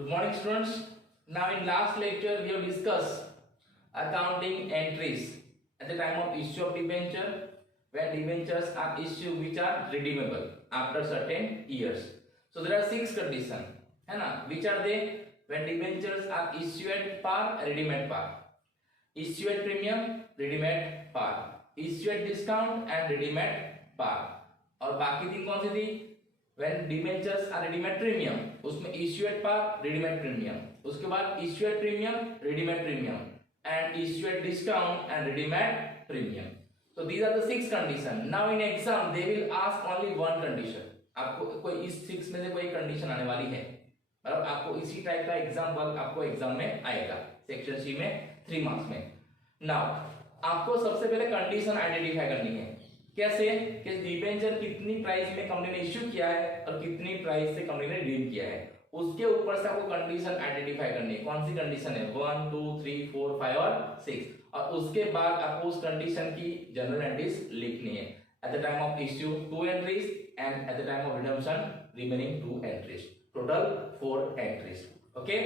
Good morning, students. Now, in last lecture, we have discussed accounting entries at the time of issue of debenture, when debentures are issued which are redeemable after certain years. So there are 6 conditions, है ना? Which are they? When debentures are issued at par, redeemed at par, issue at premium, redeemed at par, issue at discount and redeemed at par. और बाकी 3 कौन सी थी? When debentures are redeemed at premium, उसमें issue at par, redeemed at premium, उसके बाद issue at premium, redeemed at premium, and issue at discount and redeemed at premium. So these are the 6 conditions. Now in exam they will ask only one condition. आपको कोई इस 6 में से कोई condition आने वाली है, मतलब आपको इसी टाइप का एग्जाम्पल आपको एग्जाम में आएगा सेक्शन सी में 3 मार्क्स में. नाउ आपको सबसे पहले कंडीशन आइडेंटिफाई करनी है. कैसे? कि डिबेंचर कितनी प्राइस में कंपनी ने इश्यू किया है और कितनी प्राइस से कंपनी ने रिडीम किया है, उसके ऊपर से आपको कंडीशन आइडेंटिफाई करनी है. कौन सी कंडीशन है? 1 2 3 4 5 और 6. और उसके बाद आपको उस कंडीशन की जनरल एंट्रीज लिखनी है. Eight the time of issue 2 entries and eight the time of redemption remaining 2 entries. Total 4 entries. Okay,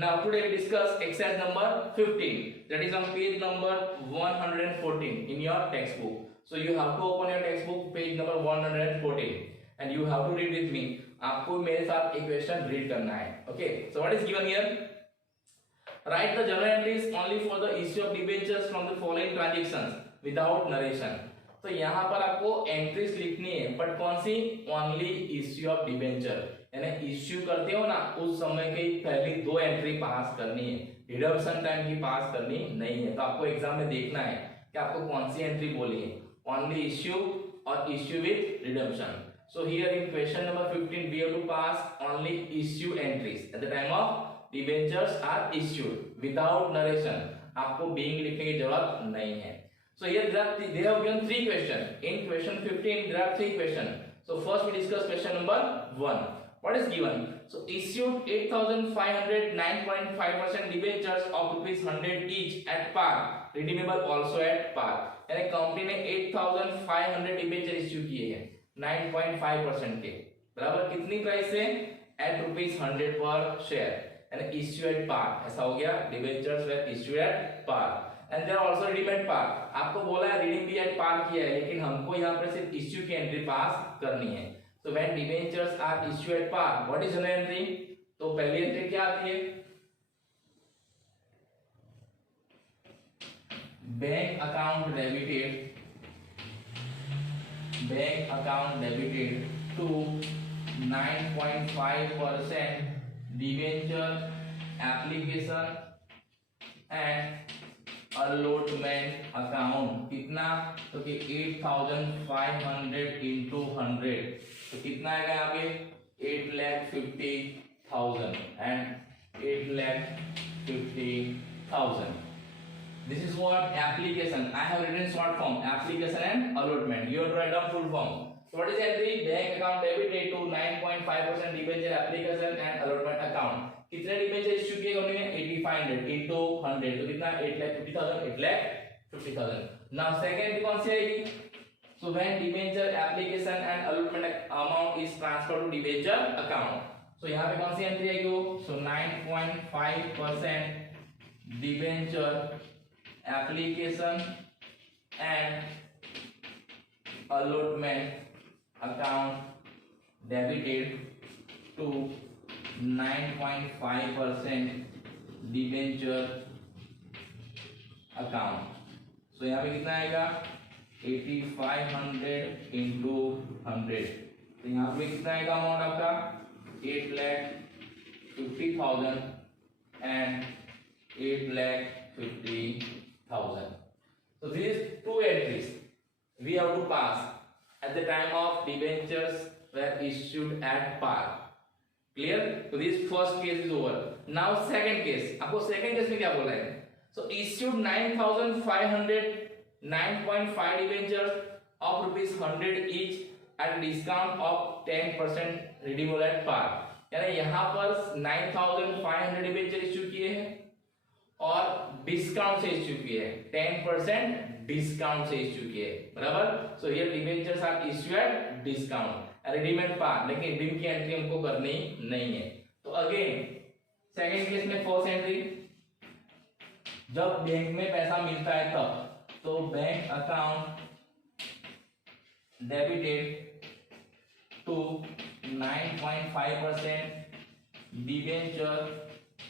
now today we discuss exercise number 15, that is on page number 114 in your textbook. So you have to open your textbook page number 114 and you have to read with me. आपको मेरे साथ एक question read करना है. Okay, so what is given here? Write the journal entries only for the issue of debentures from the following transactions without narration. तो यहाँ पर आपको एंट्रीज लिखनी है, बट कौन सी? ओनली इश्यू ऑफ डिबेंचर, यानी इश्यू करते हो ना उस समय की पहली 2 एंट्री पास करनी है, रिडम्पशन टाइम की पास करनी नहीं है. तो आपको एग्जाम में देखना है कि आपको कौन सी एंट्री बोली है, ओनली इश्यू और issue with redemption. So here in question number 15 we have to pass only issue entries at the time of debentures are issued without narration. आपको being लिखने की जरूरत नहीं है. So here they have given 3 questions. In question 15 there are 3 questions. So first we discuss question number 1. What is given? So issued 8,509.5% debentures of ₹100 each at par, redeemable also at par. यानी company ने 8,500 debenture issue किए हैं 9.5% के, बराबर कितनी price से? at ₹100 पर share, यानी इश्यू एट पार. ऐसा हो गया debentures were issue at par and there also redeem at par. आपको बोला है रिडीम भी एट पार किया है, लेकिन हमको यहाँ पर सिर्फ इश्यू की एंट्री पास करनी है. So when debentures are issued at par, what is journal entry? तो पहली एंट्री क्या आती है? Bank account debited to 9.5% debenture application and allotment account. कितना? तो कि 8,500 into 100, तो कितना आएगा यहाँ पे? 8,50,000 and 8,50,000. This is what application. I have written short form, application and allotment. You have to write down full form. So what is entry? Bank account debited to 9.5% debenture application and allotment account. कितने debenture issue किए company ने? 8,500 into 100, तो कितना? 8,50,000. 8,50,000. Now second कौन सी आएगी? So when debenture application and allotment amount is transferred to debenture account. So यहाँ पे कौन सी एंट्री आएगी वो? So 9.5% debenture application and allotment account debited to 9.5% debenture account. So यहाँ पे कितना आएगा? 8,500 into 100, तो यहाँ पे कितना आएगा अमाउंट आपका? 8,50,000 and 8,50,000. So these 2 entries we have to pass at the time of debentures were issued at par. Clear? So this first case is over. Now second case. आपको second case में क्या बोला है? So issued 9,509.5 debentures of ₹100 each at a discount of 10% redeemable at par. यानी यहाँ पर 9,500 debenture issue किए हैं और डिस्काउंट से इश्यू किए हैं, 10% डिस्काउंट से इश्यू किए, बराबर. So here debentures are issued at discount, redeem at par, लेकिन रिडीम की एंट्री हमको करनी नहीं है. तो अगेन सेकेंड केस में फर्स्ट एंट्री, जब बैंक में पैसा मिलता है तब, तो bank account debited to 9.5% debenture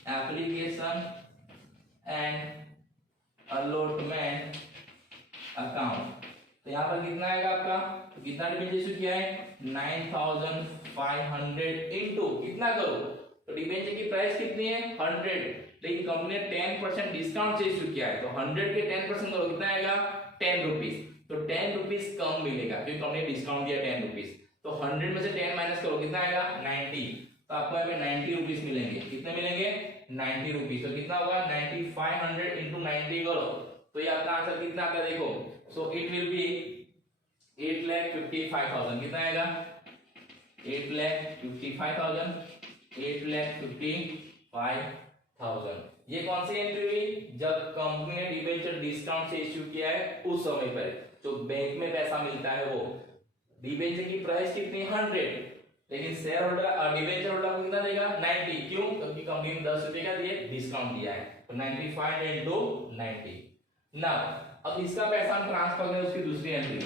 application and allotment account. तो यहाँ पर कितना आएगा आपका, तो कितना डिबेंचर इशू किया है 9,500 इंटू कितना करो, तो डिबेंचर की प्राइस कितनी है 100, लेकिन कंपनी ने 10% डिस्काउंट से इशू किया है, तो 100 के 10% करो कितना आएगा 10 रुपीज, तो 10 रुपीज कम मिलेगा क्योंकि कंपनी ने डिस्काउंट दिया 10 रुपीज, तो 100 में से 10 माइनस करो कितना आएगा 90, तो आपको यहाँ पे 90 रुपीज मिलेंगे, कितने मिलेंगे 90 रुपीज, तो कितना होगा 9,500 इंटू 90 करो, तो ये आपका आंसर कितना आता है देखो, सो इट विल बी 8,55,000, कितना आएगा 8,55,000, 8,55,000। ये कौन सी एंट्री हुई, जब कंपनी ने डिबेंचर डिस्काउंट से इश्यू किया है उस समय पर, जो बैंक में पैसा मिलता है वो, डिबेंचर की प्राइस कितनी 100, लेकिन शेयर होल्डर डिबेंचर होल्डर को कितना देगा 90, क्यों, क्योंकि कंपनी ने 10 रुपए का दिए डिस्काउंट दिया है, तो 95 इंटू 90। नाउ अब इसका पैसा हम ट्रांसफर करें उसकी दूसरी एंट्री,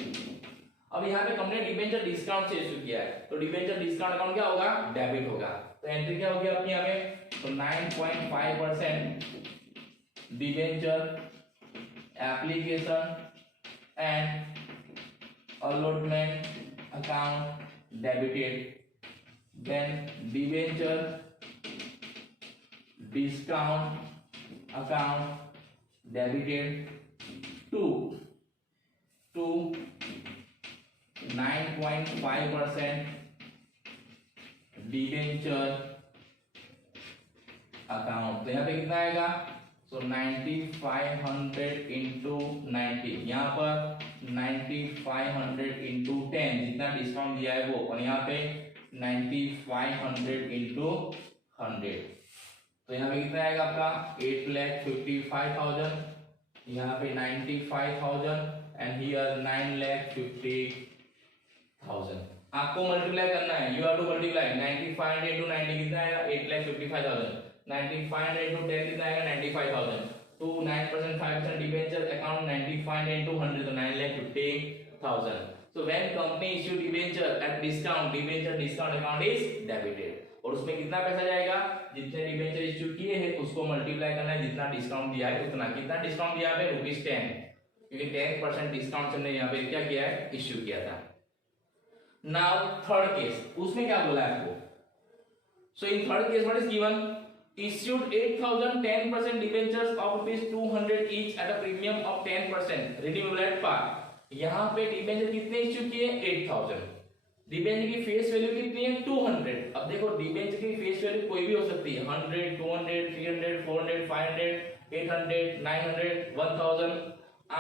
अब यहाँ पे कंपनी ने डिबेंचर डिस्काउंट से इशू किया है, तो डिबेंचर डिस्काउंट अकाउंट क्या होगा डेबिट होगा, तो एंट्री क्या होगी आपकी यहाँ पे, तो 9.5% debenture application and allotment account debited, then debenture discount account debited to 9.5% debenture account, तो यहाँ पे कितना आएगा, सो 9,500 इंटू 90, यहाँ पर 9,500 इंटू 10 जितना डिस्काउंट दिया है वो, और यहाँ पे 9,500 इंटू 100, तो यहाँ पे कितना आएगा आपका 8,55,000, यहाँ पे 95,000 एंड हियर 9,50,000। आपको मल्टीप्लाई करना है, you have to multiply 9500 into 90 कितना आएगा 8,55,000, 9500 इंटू 10 कितना आएगा 95,000, तो 9% 5% डिबेंचर अकाउंट 9500 इंटू 100 तो 9,50,000। So when company issue debenture at discount, debenture discount account is debited, और उसमें कितना पैसा जाएगा, जितने डिबेंचर इश्यू किए हैं उसको मल्टीप्लाई करना है, जितना डिस्काउंट दिया है उतना, कितना डिस्काउंट दिया है ₹10, क्योंकि 10% डिस्काउंट हमने यहाँ पे क्या किया है इश्यू किया था। नाउ थर्ड केस, उसमें क्या बोला है आपको, so in third case what is given, issued 8,000 10% debentures of ₹200 each at a premium of 10% redeemable at par। यहाँ पे डिबेंचर कितने इश्यू किए 8,000, डिबेंचर की फेस वैल्यू कितनी है 200। अब देखो डिबेंचर की फेस वैल्यू कोई भी हो सकती है 100, 200, 300, 400, 500, 800, 900, 1000,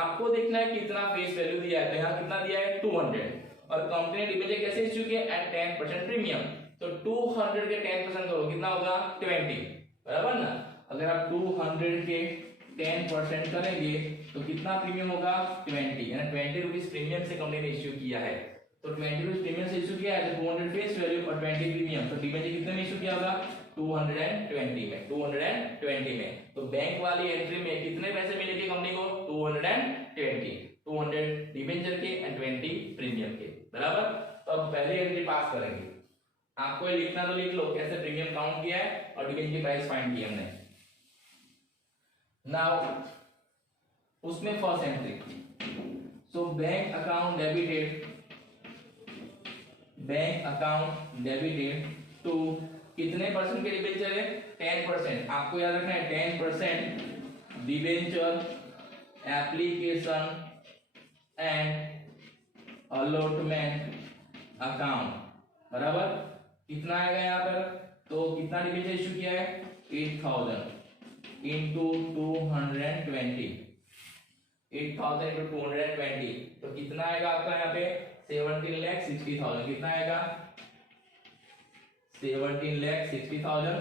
आपको देखना है कितना फेस वैल्यू दिया है, तो यहाँ कितना दिया है 200, और कंपनी ने डिबेंचर कैसे इश्यू किया एट 10% प्रीमियम, तो 200 के 10% करो कितना होगा 20, बराबर ना, अगर आप 200 के 10% करेंगे तो कितना प्रीमियम होगा 20, यानी 20 रुपीज प्रीमियम से कंपनी ने इश्यू किया है, तो 20 रुपीज प्रीमियम से इश्यू किया है तो 200 फेस वैल्यू और 20 प्रीमियम, तो डिबेंचर कितने में इश्यू किया होगा 220 में, 220 में, तो बैंक वाली एंट्री में कितने पैसे मिलेंगे कंपनी को 220, 200 डिबेंचर के एंड 20 प्रीमियम के, बराबर। तो अब पहले एंट्री पास करेंगे, आपको ये लिखना तो लिख लो कैसे प्रीमियम काउंट किया है और डिबेंचर की प्राइस फाइंड की हमने। नाउ उसमें first entry, so bank account debited to कितने परसेंट के डिबेंचर है 10%, आपको याद रखना है 10% debenture application and allotment account, बराबर। कितना आएगा यहाँ पर, तो कितना डिबेंचर इश्यू किया है 8,000 इंटू 220, 8,000 इंटू 220, तो कितना आएगा आपका यहाँ पे 17,60,000, कितना आएगा 17,60,000,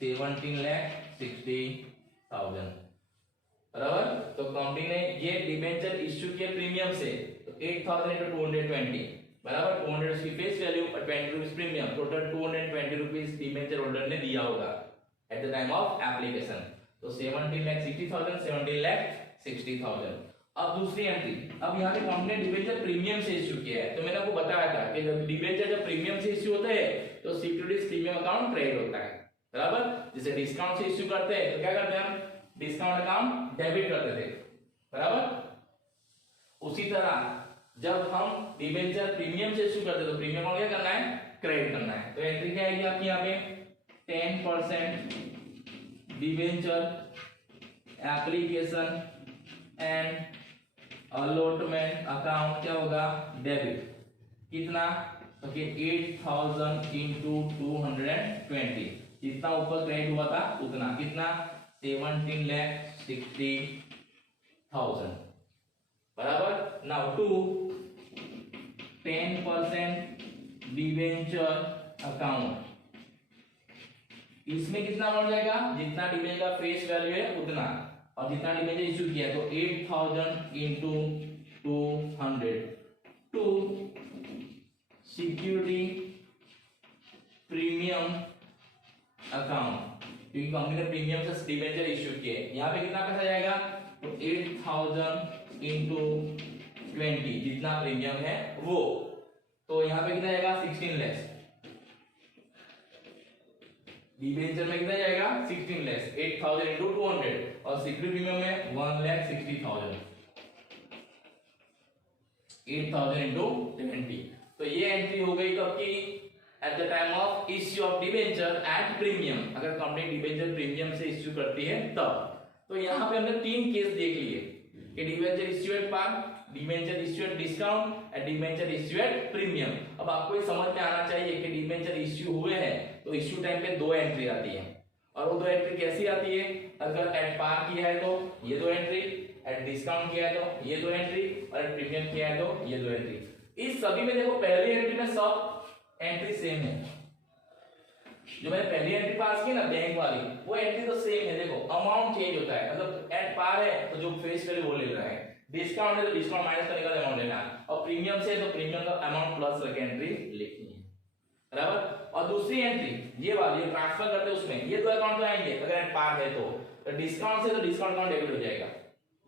17,60,000, बराबर। तो कंपनी ने ये डिबेंचर इश्यू किया प्रीमियम से, तो 8,000 इंटू 220 बराबर 200 की फेस वैल्यू और 20 rupees premium, total 220 rupees debenture holder ने दिया होगा, at the time of application. तो 17,60,000, 17,60,000. अब दूसरी एंट्री, अब यहाँ पे कंपनी ने डिबेंचर प्रीमियम से इश्यू किया है, तो मैंने आपको बताया था कि जब डिबेंचर जब प्रीमियम से इश्यू होता है तो सिक्योरिटीज प्रीमियम अकाउंट क्रेडिट होता है, बराबर। जैसे डिस्काउंट से इश्यू करते हैं तो क्या करते हैं हम, डिस्काउंट अकाउंट डेबिट करते थे, बराबर। उसी तरह जब हम डिबेंचर प्रीमियम से इश्यू करते हैं तो प्रीमियम अकाउंट क्या करना है, क्रेडिट करना है। तो एंट्री क्या आएगी आपकी यहाँ पे, 10% debenture application and allotment account क्या होगा, डेबिट। कितना, ओके 8,000 इंटू 220, जितना ऊपर क्रेडिट हुआ था उतना, कितना 17,60,000, बराबर। नाउ टू 10% डिबेंचर अकाउंट, इसमें कितना बढ़ जाएगा, जितना डिबेंचर का फेस वैल्यू है उतना, और जितना डिबेंचर इश्यू किया है तो 8,000 into 200 to security premium account, क्योंकि कंपनी ने प्रीमियम से डिबेंचर इश्यू किए। यहाँ पे कितना पैसा जाएगा, तो 8,000 इंटू 20, जितना प्रीमियम है वो, तो यहाँ पे कितना जाएगा 16 लाख, डिबेंचर में कितना जाएगा 16 लाख, 8,000 इंटू 200, और सिक्योरिटी प्रीमियम में 1,60,000, 8,000 इंटू 20। तो ये एंट्री हो गई कब की, eight the time of issue of debenture at premium, अगर कंपनी डिबेंचर प्रीमियम से इश्यू करती है तब। तो यहाँ पे हमने 3 केस देख लिए कि debenture issue at par, debenture issue at discount and debenture issue at premium. अब आपको ये समझ में आना चाहिए कि डिबेंचर इश्यू हुए हैं तो इश्यू टाइम पे 2 एंट्री आती है, और वो 2 एंट्री कैसी आती है, अगर एट पार किया है तो ये 2 एंट्री, एट डिस्काउंट किया है तो ये 2 एंट्री, और एट प्रीमियम किया है तो ये 2 एंट्री। इस सभी में देखो पहली एंट्री में सब एंट्री सेम है, जो मैंने पहली एंट्री पास की ना बैंक वाली, वो एंट्री तो सेम है। देखो अमाउंट चेंज होता है, मतलब एट पार है तो जो फेस वैल्यू वो ले रहा है, डिस्काउंट है तो डिस्काउंट माइनस करने का अमाउंट लेना, और प्रीमियम से तो प्रीमियम का अमाउंट प्लस करके एंट्री लिखनी है, बराबर। और दूसरी एंट्री ये वाली ट्रांसफर करते हैं उसमें ये 2 अकाउंट तो आएंगे, अगर एट पार है तो डिस्काउंट से तो डिस्काउंट अकाउंट डेबिट हो जाएगा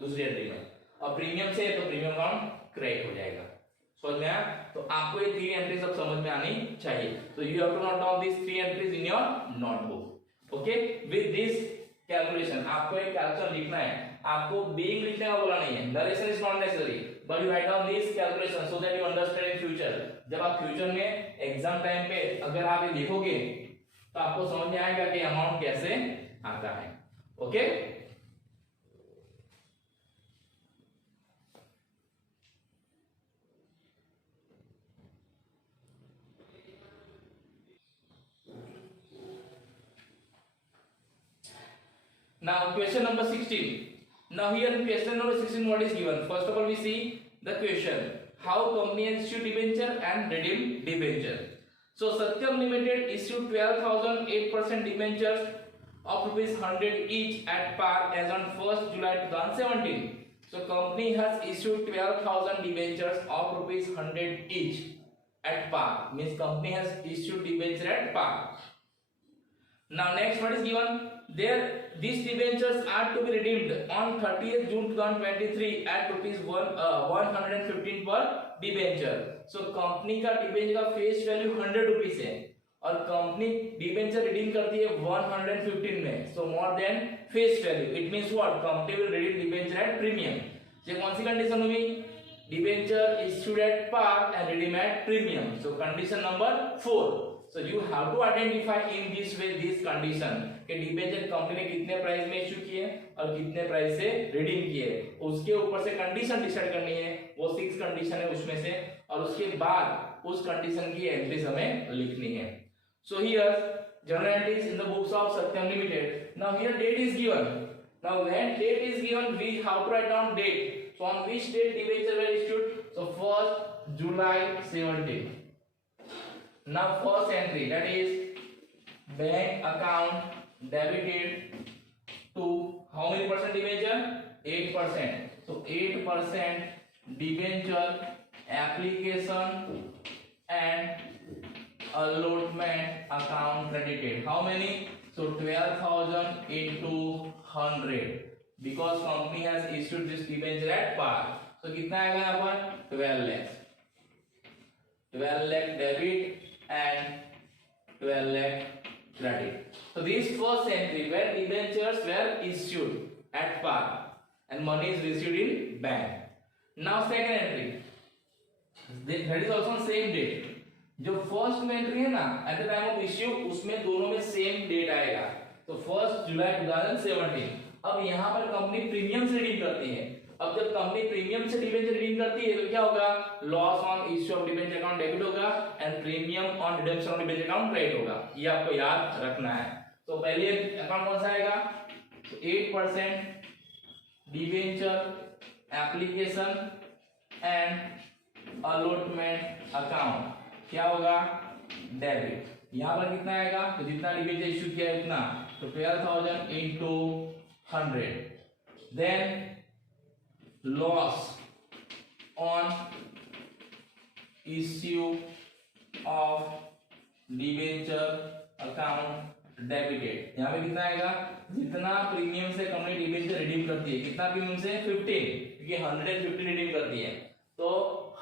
दूसरी एंट्री में, और प्रीमियम से तो प्रीमियम अकाउंट क्रेडिट हो जाएगा। समझ में आया? तो आपको ये 3 एंट्री सब समझ में आनी चाहिए। तो you have to note down this 3 entries in your notebook. Okay, with this calculation आपको एक कैलकुलेशन लिखना है, आपको बीइंग लिखने का बोला नहीं है, narration is not necessary, but you write down this calculation so that you understand in future. जब आप फ्यूचर में एग्जाम टाइम पे अगर आप ये लिखोगे तो आपको समझ में आएगा कि अमाउंट कैसे आता है। Okay, now question number 16. Now here in question number 16 what is given? First of all we see the question, how company has issued debenture and redeemed debenture. So Satyam Limited issued 12,008% debentures of rupees 100 each at par as on 1st July 2017. So company has issued 12,000 debentures of rupees 100 each at par, means company has issued debenture at par. Now next what is given? There these debentures are to be redeemed on 30th June 2023 at rupees 115 per debenture. So company का debenture का face value 100 rupees है और company debenture redeem करती है 115 में, so more than face value. It means what, company will redeem debenture at premium. ये कौन सी कंडीशन हुई? Debenture issued at par and redeem at premium. So condition number 4। So you have to identify in this way this condition कि debenture company ने कितने price में issue किए और कितने प्राइस से रिडीम किए, उसके ऊपर से कंडीशन डिसाइड करनी है। वो 6 कंडीशन है उसमें से, और उसके बाद उस कंडीशन की एंट्रीज हमें लिखनी है। So here general entries in the books of Satyam Limited. Now here date is given. Now when date is given, we have to write down date. So on which date debenture were issued? So 1st July 17. Now first entry, that is bank account debited to how many percent debenture? 8%. So 8% debenture application and allotment account credited. How many? So 12,000 into 100 because company has issued this debenture at par. So कितना आएगा यहाँ पर 12 lakhs. 12 lakh debit and 12 lakh credit. So this first entry where debentures were issued at par and money is received in bank. Now second entry, that is also on same date. जो first में entry है ना eight the time of issue उसमें दोनों में same date आएगा. तो 1 जुलाई 2017. अब यहाँ पर कंपनी प्रीमियम से रिडीम करती है. अब जब कंपनी प्रीमियम से डिबेंचर रिडीम करती है तो क्या होगा, loss on issue of debenture account debit होगा and premium on redemption of debenture account credit होगा. ये आपको याद रखना है. तो पहले अकाउंट कौन सा आएगा, तो 8% debenture application and allotment account क्या होगा, डेबिट. यहां पर कितना आएगा, तो जितना डिबेंचर इश्यू किया है उतना, तो 12,000 into 100. Then loss on issue of debenture account debited. यहां पे कितना आएगा, जितना प्रीमियम से कंपनी डिबेंचर रिडीम करती है, कितना प्रीमियम से 15, क्योंकि 150 रिडीम करती है. तो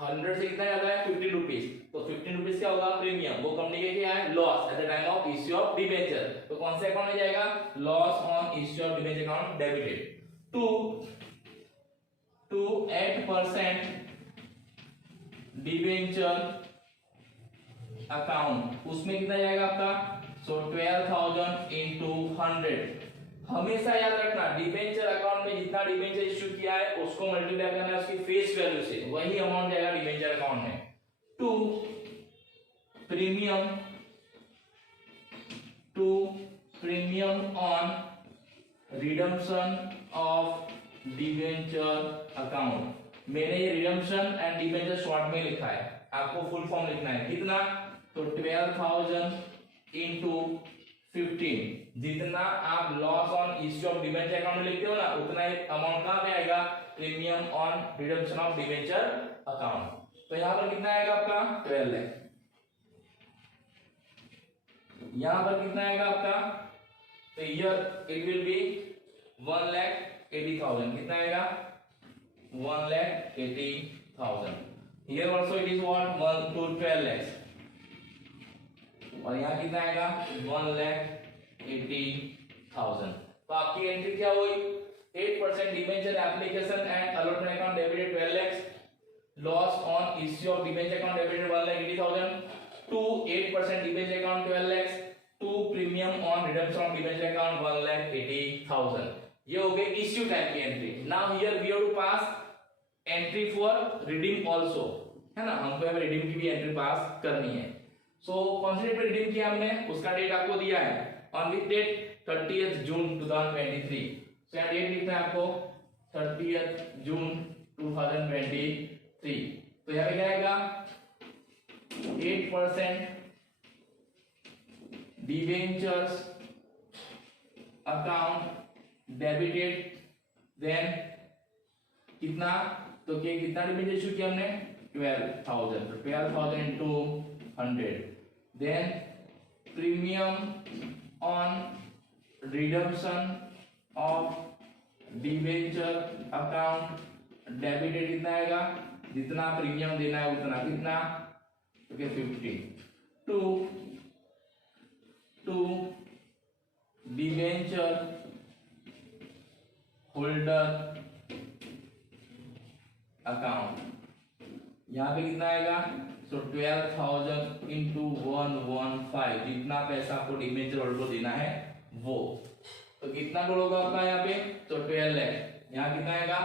100 से कितना ज्यादा है 15 रुपीज. तो 15 रुपीज क्या होगा प्रीमियम, वो कंपनी के क्या है loss at the time of issue of debenture. तो कौन से अकाउंट में जाएगा, loss on issue of debenture account debited. To 8% debenture account, उसमें कितना जाएगा आपका, सो 12,000 into 100. हमेशा याद रखना डिबेंचर अकाउंट में जितना डिबेंचर इश्यू किया है उसको मल्टीप्लाई करना है उसकी फेस वैल्यू से, वही अमाउंट जाएगा डिबेंचर अकाउंट में. To premium on redemption of debenture account. मैंने ये रिडम्पशन एंड डिबेंचर शॉर्ट में लिखा है, आपको फुल फॉर्म लिखना है. कितना, तो 12,000 into 15. जितना आप loss on issue of debenture account में लिखते हो ना, उतना अमाउंट कहां पे आएगा, premium on redemption of debenture account. तो यहां पर कितना आएगा आपका 12 लाख. यहां पर कितना आएगा आपका, तो हियर इट विल बी 1,80,000. कितना आएगा 1,80,000. Here also it is what 1 to 12 lakhs. और यहाँ कितना आएगा 1,80,000. तो आपकी एंट्री क्या हुई, 8% debenture application and allotment account debited 12 lakhs, loss on issue of debenture account debited 1,80,000, to 8% debenture account 12 lakhs, to premium on redemption of debenture account 1,80,000. ये हो गए इश्यू टाइप की entry. Now here we have to pass entry for redeem also, है ना, हमको यहाँ redeem की भी एंट्री पास करनी है. सो कौन सी डेट पे रिडीम किया हमने, उसका डेट आपको दिया है ऑन विच डेट 30th जून 2023. सो यहाँ डेट लिखना है आपको 30th जून 2023. तो यहाँ पे क्या आएगा 8% डिबेंचर्स अकाउंट डेबिटेड. देन कितना, तो कितना डिबेंचर इशू किया हमने 12,000. तो 12,000 into 100. Then premium on redemption of debenture account debited कितना आएगा, जितना प्रीमियम देना है उतना, कितना, okay 50. To debenture holder account. यहाँ पे कितना आएगा, सो 12,000 into 115. जितना पैसा आपको डिबेंचर होल्डर को देना है वो, तो कितना करोड़ होगा आपका यहाँ पे, तो 12 लाख. यहाँ कितना आएगा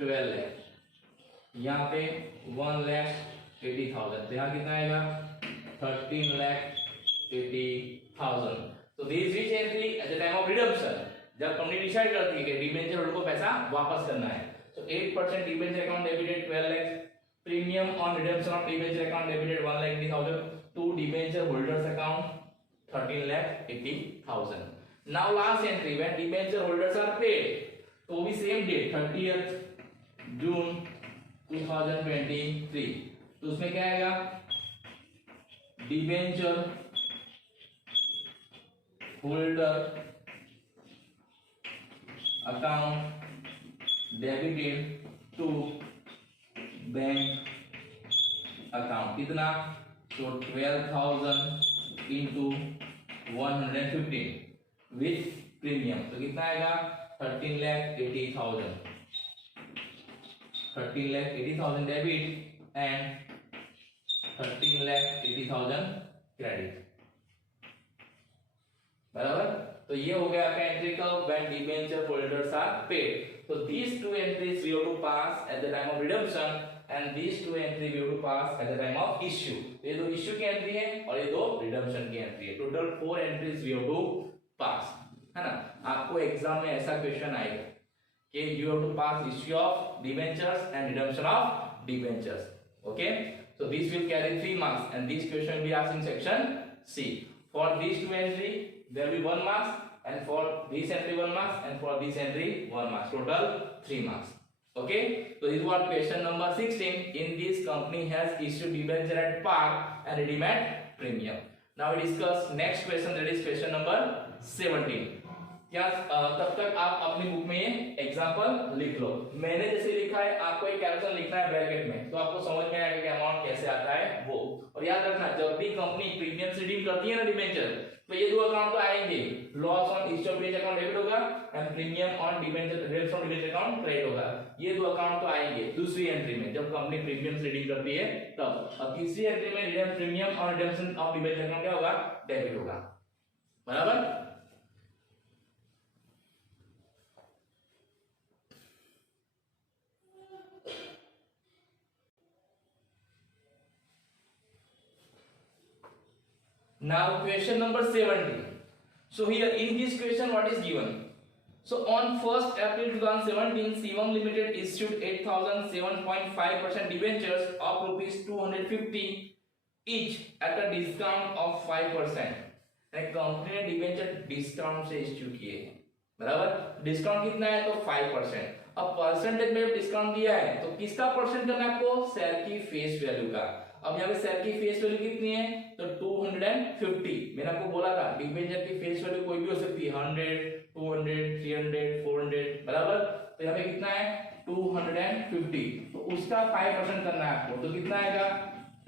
12 लाख. यहाँ पे 1,80,000. तो यहाँ कितना आएगा 13,80,000. तो this is entry at the time of redemption, जब कंपनी डिसाइड करती है कि डिबेंचर होल्डर को पैसा वापस करना है. तो 8% debenture account debited 12 lakh, premium on redemption of debenture account debited 1,80,000, to debenture holders account 13,80,000. Now last entry when debenture holders are paid, तो भी सेम डेट 30th जून 2023. तो उसमें क्या आएगा, debenture holder account debited to bank account कितना, तो 12,000 into 115 with premium, तो कितना आएगा 13,80,000 13,80,000 डेबिट एंड 13,80,000 क्रेडिट, बराबर। तो ये हो गया आपका एंट्री कर्व when debenture holders are paid. So these two entries we have to pass at the time of redemption and these two entries we have to pass at the time of issue। ये दो issue की entry है और ये दो redemption की entry है। Total 4 entries we have to pass, है ना। आपको एग्जाम में ऐसा क्वेश्चन आएगा कि you have to pass issue of debentures and redemption of debentures, okay। So this will carry 3 marks and this question will be asked in section C। For these two entry there will be 1 marks and for this entry 1 marks and for this entry 1 marks, total 3 marks, okay। So this was question number 16। In this company has issued debenture at par and redeem at premium। Now we discuss next question, that is question number 17। क्या तब तक आप अपनी book में ये example लिख लो। मैंने जैसे लिखा है आपको एक कैलकुलेशन लिखना है ब्रैकेट में, तो आपको समझ में आएगा कि अमाउंट कैसे आता है वो। और याद रखना जब भी कंपनी प्रीमियम से रिडीम करती है ना डिबेंचर, तो ये दो अकाउंट तो आएंगे, loss on issue of debenture account debit होगा and premium on debenture rate from debenture account credit होगा। ये दो अकाउंट तो आएंगे दूसरी एंट्री में जब कंपनी प्रीमियम से रिडीम करती है तब। और तीसरी एंट्री में रिडीम प्रीमियम और रिडेम्पशन ऑफ डिबेंचर अकाउंट क्या होगा, डेबिट होगा, बराबर। Now question number 17। So here in this question what is given? So on 1st April 2017, Shivam Limited issued 8,007.5% debentures of rupees 250 each at a discount of 5%। Company ने debenture discount से issue किए, बराबर। Discount कितना है तो 5%। अब percentage में discount दिया है तो किसका परसेंट करना है आपको, शेयर की फेस वैल्यू का। अब यहाँ पे शेयर की फेस वैल्यू कितनी है तो 250। मैंने आपको बोला था डिबेंचर की फेस वैल्यू कोई भी हो सकती है, 100, 200, 300, 400, बराबर। तो यहाँ पे कितना है 250, तो उसका 5% करना है आपको, तो कितना आएगा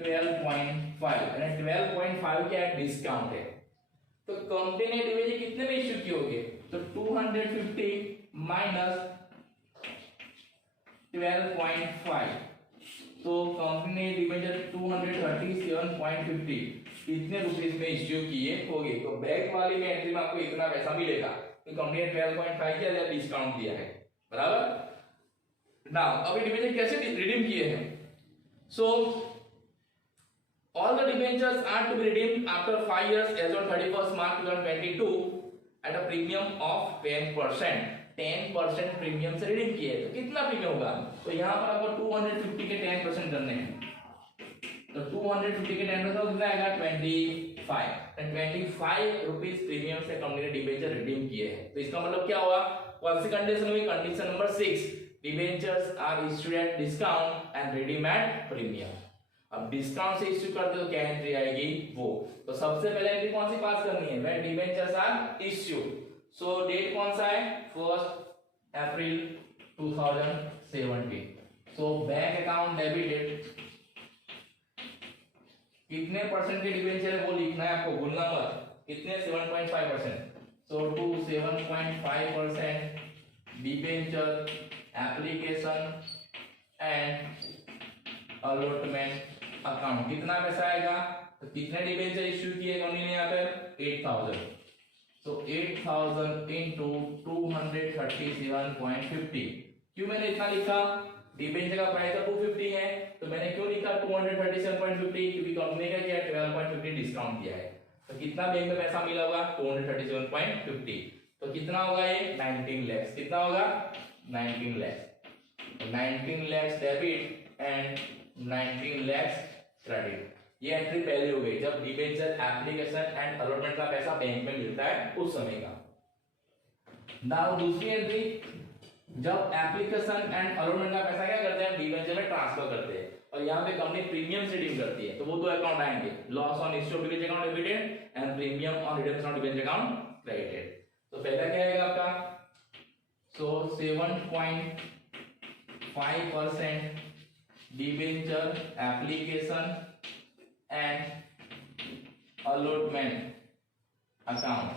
12.5। 12.5 क्या है, डिस्काउंट है। तो कंपनी ने डिबेंचर कितने में इश्यू किए होंगे, तो 250 माइनस 12.5, तो कंपनी ने डिबेंचर 237.50 इतने रुपीस में इश्यू किए होंगे। तो बैंक वाली में एंट्री में आपको इतना पैसा मिलेगा, तो कंपनी ने 12.5 किया डिस्काउंट दिया है, बराबर। नाउ अभी डिबेंचर कैसे रिडीम किए हैं, सो all the debentures are to be redeemed after 5 years as on 31st March 2022 at a premium of 10%। 10% premium से रिडीम किए तो कितना प्रीमियम होगा, तो यहाँ पर आपको 250 के 10% करने हैं, तो 250 के 10% कितना आएगा 25। 25 रुपीस प्रीमियम से कंपनी ने डिबेंचर रिडीम किए हैं। तो इसका मतलब क्या हुआ, कौन सी कंडीशन हुई, condition number 6, debentures are issued at discount and redeem at premium. अब डिस्काउंट से इश्यू करते तो क्या एंट्री आएगी वो, तो सबसे पहले एंट्री कौन सी पास करनी है, when debentures are issued. So date कौन सा है 1 अप्रैल 2017। सो बैंक अकाउंट डेबिटेड कितने परसेंट के डिबेंचर है वो लिखना है आपको, भूलना मत, कितने 7.5%। So to 7.5% debenture application and allotment account, कितना पैसा आएगा, तो कितने डिबेंचर इश्यू किए कंपनी ने यहाँ पर 8,000। तो 8,000 इंटू 237.50। क्यों मैंने इतना लिखा, डिबेंचर का प्राइस 250 है, तो मैंने क्यों लिखा 237.50, क्योंकि कंपनी का क्या 12.50 डिस्काउंट दिया है। तो कितना बैंक में पैसा मिला होगा 237.50, तो कितना होगा ये 19 lakhs, कितना होगा 19 lakhs। 19 lakhs debit and 19 lakhs credit. ये एंट्री पहले हो गई जब डिबेंचर एप्लीकेशन एंड अलॉटमेंट का पैसा बैंक में मिलता है उस समय का। नाउ दूसरी एंट्री, जब एप्लीकेशन एंड अलॉटमेंट का पैसा क्या करते हैं डिबेंचर में ट्रांसफर करते हैं, और यहाँ पे कंपनी प्रीमियम से रिडीम करती है, तो वो दो अकाउंट आएंगे, loss on issue of debenture account debited and premium on redemption of debenture account credited. तो पहला क्या आएगा आपका, सो 7.5% debenture application and allotment account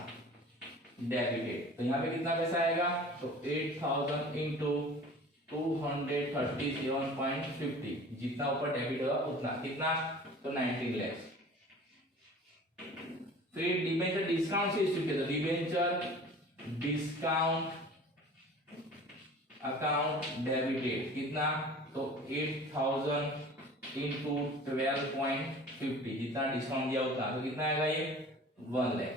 debited. तो यहाँ पे कितना पैसा आएगा, तो 8000 इंटू 237.50, जितना ऊपर डेबिट होगा उतना, कितना, तो 19 लाख। फिर डिबेंचर डिस्काउंट से इश्यू किया, तो डिबेंचर डिस्काउंट अकाउंट डेबिटेड, कितना, तो 8000 इंटू 12.50, जितना डिस्काउंट दिया उतना, तो कितना आएगा ये 1 लाख।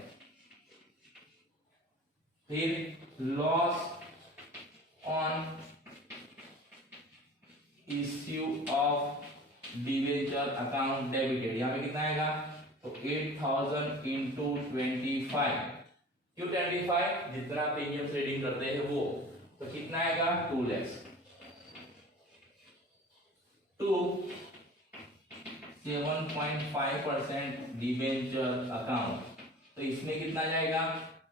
फिर loss on issue of debenture account debited, यहाँ पे कितना आएगा, तो 8000 इंटू 25, क्यों 25, जितना प्रीमियम ट्रेडिंग करते हैं वो, तो कितना आएगा 2 लाख। टू 7.5% डिबेंचर अकाउंट, तो इसमें कितना जाएगा,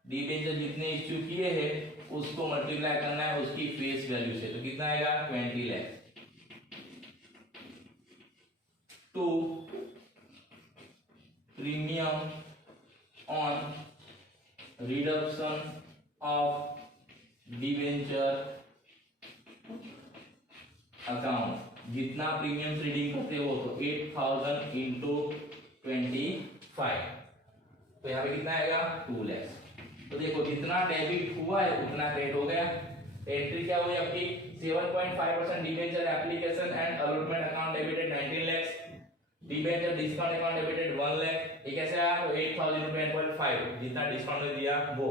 डिबेंचर जितने इश्यू किए हैं उसको मल्टीप्लाई करना है उसकी फेस वैल्यू से, तो कितना आएगा 20 lakh. To premium on reduction of debenture account, जितना प्रीमियम ट्रेडिंग करते हो, तो 8000 इंटू 25, तो यहाँ पे कितना आएगा 2 लाख। तो देखो जितना डेबिट हुआ है उतना क्रेडिट हो गया। एंट्री क्या हुई आपकी, 7.5% debenture application and allotment account debited 19 lakh, debenture discount account debited 1 lakh, ये कैसे आया, तो 8000 into 10.5, जितना डिस्काउंट दिया वो।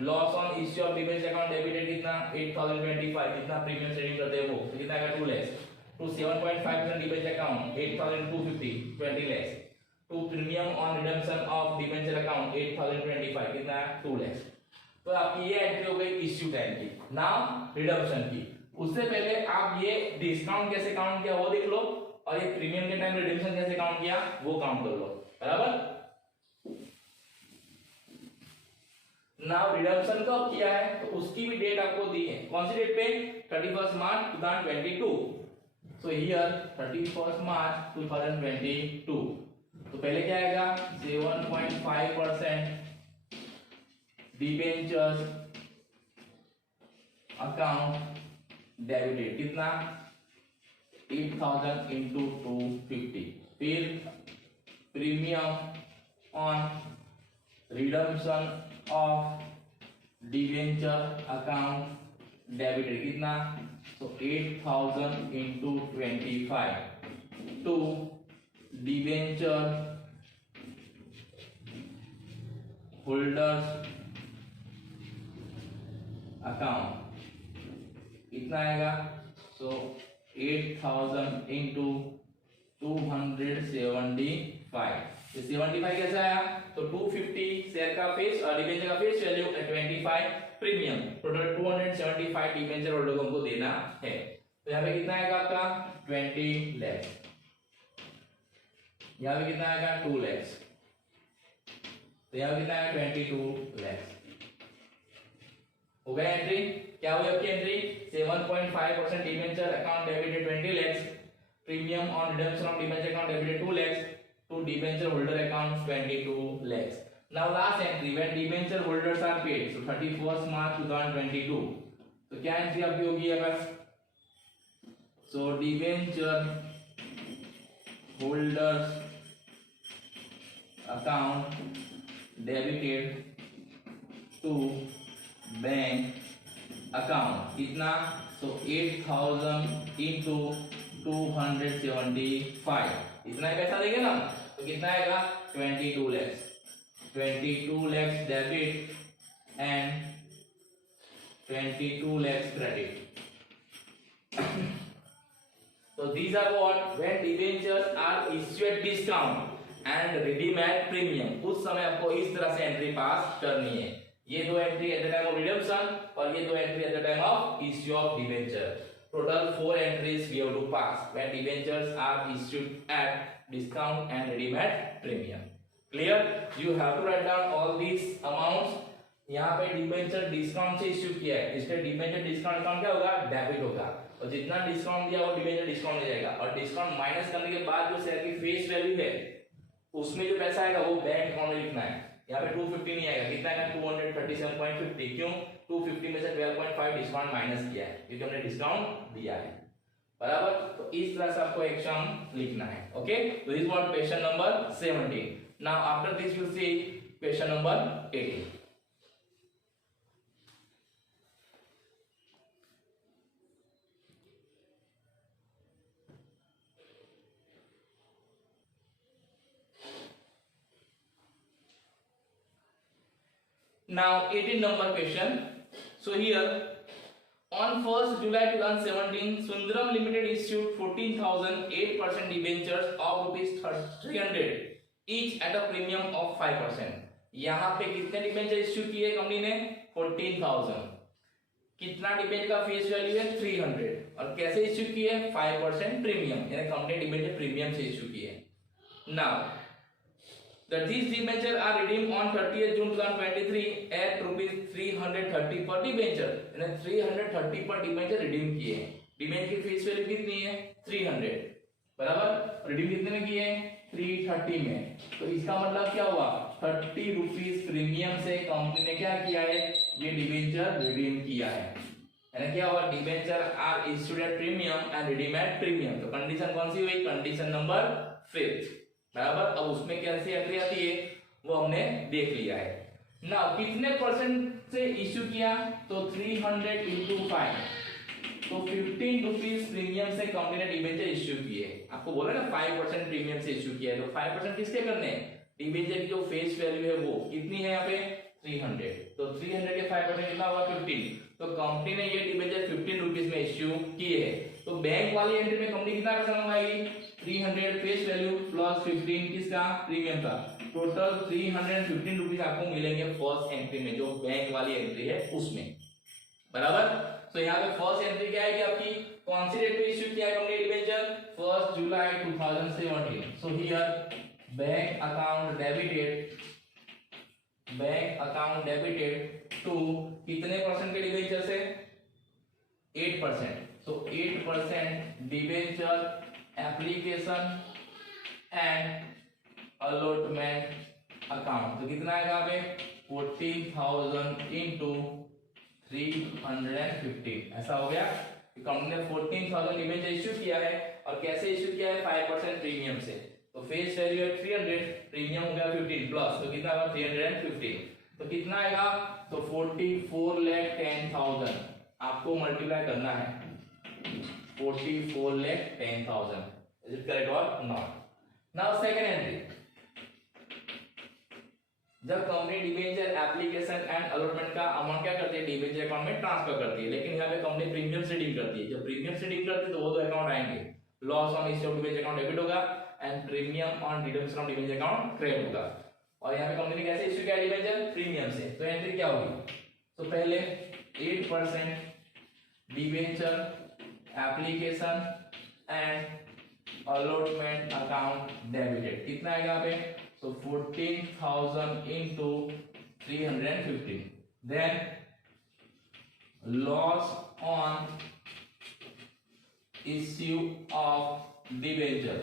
Loss on issue of debenture account debited कितना, 8025, जितना प्रीमियम ट्रेडिंग करते हैं वो, तो कितना आएगा 2 lakh. To 7.5% debenture account 8250, 20 lakh. To premium on redemption of debenture account 8025, कितना है 2 लाख। तो आपकी ये एंट्री हो गई इश्यू टाइम की। नाउ रिडम्पशन की, उससे पहले आप ये डिस्काउंट कैसे काउंट किया वो देख लो, और ये प्रीमियम के टाइम रिडम्पशन कैसे काउंट किया वो काउंट कर लो, बराबर। नाउ रिडम्पशन कब किया है, तो उसकी भी डेट आपको दी है, कौन सी डेट पे, 31 मार्च 2022। सो हियर 31 मार्च 2022। तो पहले क्या आएगा, 7.5% डिबेंचर्स अकाउंट डेबिटेड, कितना, 8000 इंटू 250। फिर premium on redemption of debenture account debited, कितना, तो 8000 into 25। To debenture holders account, कितना आएगा, सो 8000 इंटू 275। 75 कैसे आया, तो 250 शेयर का फेस और डिबेंचर का face value 25 premium, total 275 debenture holder को हमको देना है। तो यहाँ पे कितना आएगा आपका 20 लाख, यहाँ पे कितना आएगा 2 लाख, तो यहाँ पे कितना आएगा 22 लाख। हो गया एंट्री, क्या हुई आपकी entry, 7.5% debenture account debited 20 lakh, premium on redemption of debenture account debited 2 lakh, to debenture holder account 22 lakh. Now last entry, when debenture holders are paid, so 31 मार्च 2022। तो क्या एंट्री आपकी होगी अगर, so debenture holders account debited to bank account, कितना, तो 8000 into 275, इतना पैसा देंगे ना, तो कितना आएगा 22 lakh. 22 lakhs debit and 22 lakhs credit. So these are what, when debentures are issued at discount and redeemed at premium, उस समय आपको इस तरह से एंट्री पास करनी है। ये दो entry at the time of redemption और ये दो entry at the time of issue of debenture. Total 4 entries we have to pass when debentures are issued at discount and redeemed at premium. Clear? You have to write down all these amounts. यहाँ पे debenture discount से issue किया है, इसलिए debenture discount account क्या होगा? Debit होगा, और जितना डिस्काउंट दिया वो डिबेंचर डिस्काउंट हो जाएगा, और डिस्काउंट माइनस करने के बाद जो शेयर की फेस वैल्यू है उसमें जो पैसा आएगा वो बैंक अकाउंट में लिखना है। यहाँ पे 250 नहीं आएगा, कितना आएगा? 237.50। क्यों? 250 में से 12.5 डिस्काउंट माइनस किया है क्योंकि हमने डिस्काउंट दिया है, बराबर। तो इस तरह से आपको एक सम लिखना है। ओके, तो this was question number 17। Now after this will see question number 18। Now 18 number question. So here on 1st July 2017, Sundaram Limited issued 14,008% debentures of rupees 300 each at a premium of 5%. यहाँ पे कितने debenture issue किए company ने? 14,000। कितना debenture का face value है? 300, और कैसे इश्यू किए? 5% प्रीमियम, यानी कंपनी डिबेंचर प्रीमियम से इश्यू किए। Now that these debentures are redeemed on 30th June 2023 at rupees 330 per debenture, यानी 330 पर डिबेंचर रिडीम किए हैं। डिबेंचर की फेस वैल्यू कितनी है? 300, बराबर। रिडीम कितने में किए हैं? 330 में। तो इसका मतलब क्या हुआ? 30 रुपीज प्रीमियम से कंपनी ने क्या किया है? ये डिबेंचर रिडीम किया है, यानी क्या हुआ? Debenture are issued at premium and redeem at premium. तो कंडीशन कौन सी हुई? कंडीशन नंबर 5, बराबर। अब उसमें कैसी एंट्री आती है वो हमने देख लिया है ना। कितने परसेंट से इश्यू किया? तो 300 इंटू 5, तो 15 रुपीज प्रीमियम से कंपनी ने डिबेंचर इश्यू किए। आपको बोला ना 5% प्रीमियम से इश्यू किया है, तो 5% किसके करने हैं? डिबेंचर की जो फेस वैल्यू है वो कितनी है यहाँ पे? 300। तो 300 के 5% कितना हुआ? 15। तो कंपनी ने ये डिबेंचर 15 रुपीज में इश्यू किए है। तो बैंक वाली एंट्री में कंपनी कितना पैसा मंगाएगी? 300 फेस वैल्यू प्लस 15 किसका? प्रीमियम का। टोटल 315 रुपीज आपको मिलेंगे फर्स्ट एंट्री में, जो बैंक वाली एंट्री है उसमें, बराबर। तो यहाँ पे फर्स्ट एंट्री क्या है कि आपकी कौन सी डेट पे इश्यू किया है कंपनी डिबेंचर? 1 जुलाई 2017। So here bank account debited to कितने परसेंट के डिबेंचर से? 8%। so 8% debenture application and allotment account. तो कितना आएगा यहाँ पे? 14,000 इंटू 350। ऐसा हो गया कि कंपनी ने 14,000 डिबेंचर इश्यू किया है, और कैसे इश्यू किया है? 5% प्रीमियम से। तो फेस वैल्यू है 300, प्रीमियम हो गया 15 प्लस, तो कितना होगा? 350। तो कितना आएगा? तो 44,10,000 आपको मल्टीप्लाई करना है। 44,10,000। इज इट करेक्ट और नॉट? नाउ सेकंड एंट्री, जब company debenture application and allotment का अमाउंट क्या करती है? डिबेंचर अकाउंट में ट्रांसफर करती है, लेकिन यहाँ पे कंपनी प्रीमियम से डील करती है। जब प्रीमियम से डील करती है तो वो दो अकाउंट आएंगे, loss on issue of debenture account debit होगा and premium on redemption of debenture account credit होगा। और यहाँ पे कंपनी ने कैसे इश्यू किया डिबेंचर? प्रीमियम से। तो एंट्री क्या होगी? तो पहले 8% debenture application and allotment account debited, कितना आएगा यहाँ पे? तो 14,000 into 350। Then loss on issue of debenture,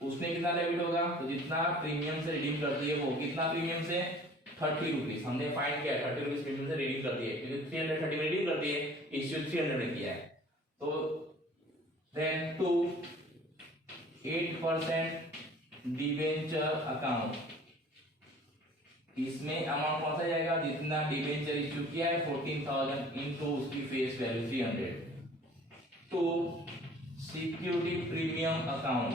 उसमें कितना डेबिट होगा? तो जितना प्रीमियम से रिडीम करती है वो, कितना प्रीमियम से? 30 रुपीज। हमने फाइंड किया 30 रुपीज प्रीमियम से रिडीम करती है, क्योंकि 330 में रिडीम करती है, इश्यू 300 में किया है। तो देन टू 8% डिबेंचर अकाउंट, इसमें अमाउंट कौन सा जाएगा? जितना डिबेंचर इश्यू किया है 14,000 इंटू उसकी face value 300। To security premium account,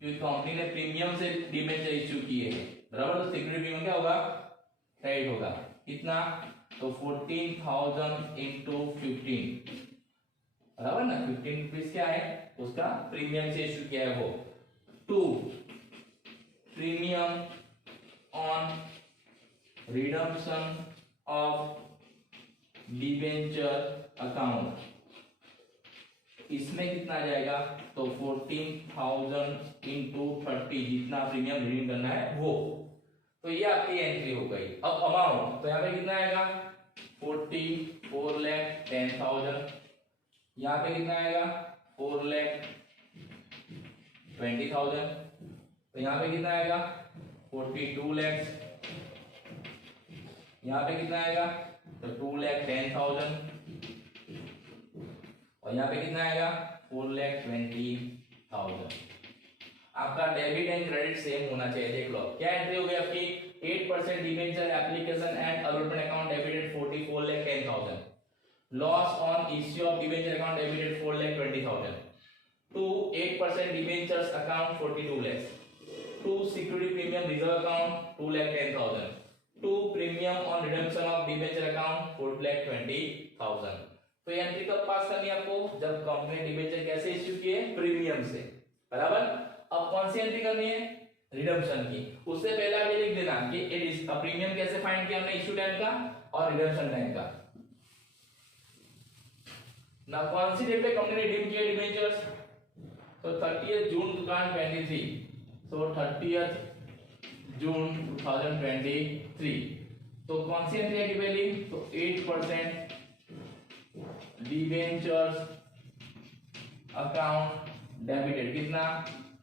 क्योंकि कंपनी ने प्रीमियम से डिबेंचर इश्यू किए हैं, बराबर। तो सिक्योरिटी प्रीमियम क्या होगा? क्रेडिट होगा। कितना? तो 14,000 इंटू 15, बराबर ना। 15 रुपीज क्या है? उसका प्रीमियम से इश्यू किया है वो। To premium on redemption of debenture account, इसमें कितना जाएगा? तो 14,000 इंटू 30, जितना प्रीमियम रिडीम करना है वो। तो ये आपकी एंट्री हो गई। अब अमाउंट तो यहाँ पे कितना आएगा 44,10,000, यहाँ पे कितना आएगा 4,20,000, तो यहाँ पे कितना आएगा 42 lakhs, यहाँ पे कितना आएगा तो 2,10,000 और यहाँ पे कितना आएगा 4,20,000। आपका डेबिट एंड क्रेडिट सेम होना चाहिए। देख लो क्या एंट्री हो गई आपकी 8% debenture application and allotment account debited 44,10,000, loss on issue of debenture account debited 4,20,000, to 8% debentures account 42 lakhs, to security premium reserve account 2,10,000, to premium on redemption of debenture account 4,20,000। तो ये entry कब पास करनी है आपको, जब कंपनी डिबेंचर कैसे issue किए premium से, बराबर। अब कौन सी एंट्री करनी है रिडम्पशन की। उससे पहले आप ये लिख देना कि प्रीमियम कैसे फाइंड किया हमने इश्यू टाइम का और रिडम्पशन टाइम का। ना कौन सी डेट पे कंपनी ने रिडीम किया डिबेंचर्स, तो 30 जून 2023, तो 30 जून 2023। तो कौन सी एंट्री आएगी पहली, तो 8% डिबेंचर्स अकाउंट डेबिटेड कितना,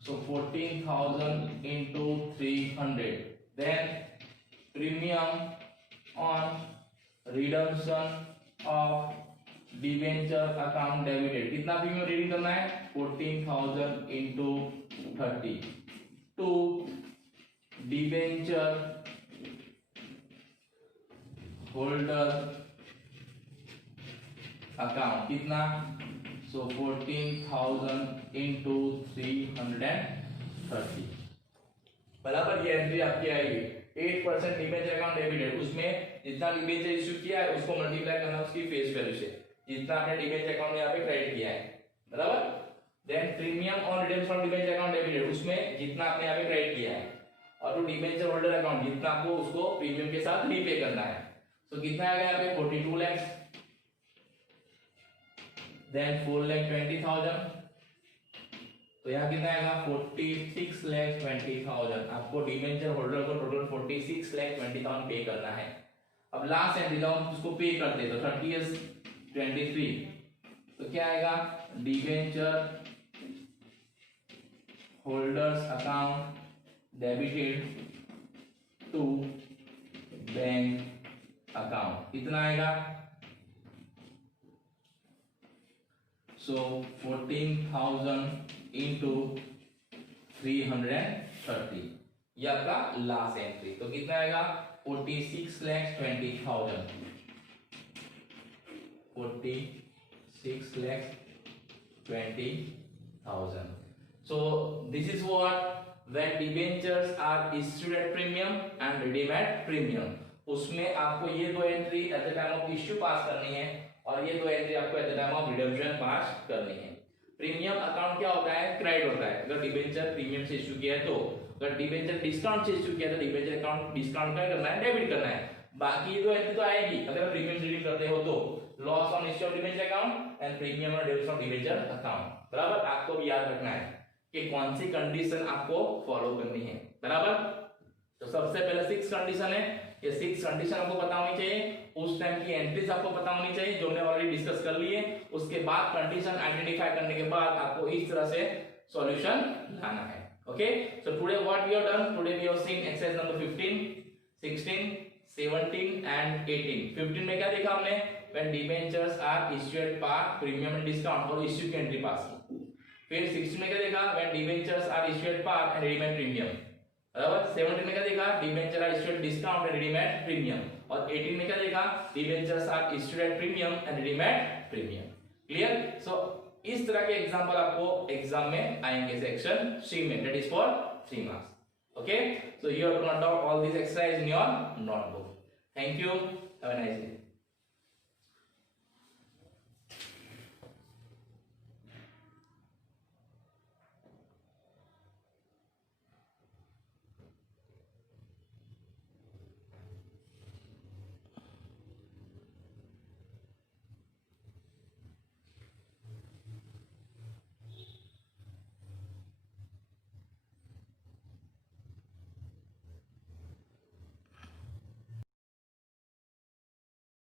so 14,000 into 300, then premium on redemption of debenture account debited कितना प्रीमियम रीडिंग करना है 14,000 into 30, to debenture holder account कितना, so 14,000 into 330, बराबर। ये एंट्री आपकी आएगी 8% डिबेंचर अकाउंट डेबिटेड, उसमें जितना डिबेंचर इश्यू किया है उसको मल्टीप्लाई करना उसकी फेस वैल्यू से, जितना आपने डिबेंचर अकाउंट में यहाँ पे क्रेडिट किया है, बराबर। Then premium on redemption of debenture account debited, उसमें जितना आपने यहाँ पे क्रेडिट किया है, और टू डिबेंचर होल्डर अकाउंट जितना आपको उसको प्रीमियम के साथ रीपे करना है। तो कितना आएगा यहाँ पे 42 lakhs, then 4,20,000, तो यहाँ कितना आएगा 46,20,000। आपको डिबेंचर होल्डर को टोटल 46,20,000 पे करना है। अब लास्ट एंट्री हम उसको पे करते हैं, तो 30/23, तो क्या आएगा debenture holders account debited to bank account कितना आएगा, so 14,000 into 330, ये आपका लास्ट एंट्री। तो कितना आएगा 46,20,000, 46,20,000। So this is what when debentures are issued at premium and redeemed at premium, उसमें आपको ये दो entry at the time of issue pass करनी है और ये दो एंट्री आपको at the time of redemption pass करनी है। प्रीमियम अकाउंट क्या होता है, क्रेडिट होता है अगर डिबेंचर प्रीमियम से इश्यू किया है तो, अगर डिबेंचर डिस्काउंट से इश्यू किया है तो डिबेंचर अकाउंट डिस्काउंट क्या करना है, डेबिट करना है। बाकी ये दो एंट्री तो आएगी अगर प्रीमियम रीडिंग करते हो तो, loss on issue of debenture account and premium on redemption of debenture account, बराबर। आपको भी याद रखना है कि कौन सी कंडीशन आपको फॉलो करनी है, बराबर। तो सबसे पहले 6 कंडीशन है, ये 6 कंडीशन आपको पता होनी चाहिए, उस टाइम की एंट्रीज आपको पता होनी चाहिए जो हमने ऑलरेडी डिस्कस कर ली है। उसके बाद कंडीशन आइडेंटिफाई करने के बाद आपको इस तरह से सॉल्यूशन लाना है। Okay, so today what we have done, today we have seen exercise number 15, 16, 17 and 18। 15 में क्या देखा हमने, when debentures are issued at par, premium and discount और इश्यू की एंट्री पास की। फिर 16 में क्या देखा, when debentures are issued at par and redeem at premium, बराबर। 17 में क्या देखा, debenture are issued at discount and redeem at premium, और 18 में क्या देखा, debentures are issued at premium and redeem at premium. Clear. So इस तरह के एग्जांपल आपको एग्जाम में आएंगे सेक्शन 3 में, that is for 3 marks. Okay, so you have to note down all this exercise in your notebook. Thank you, have a nice day.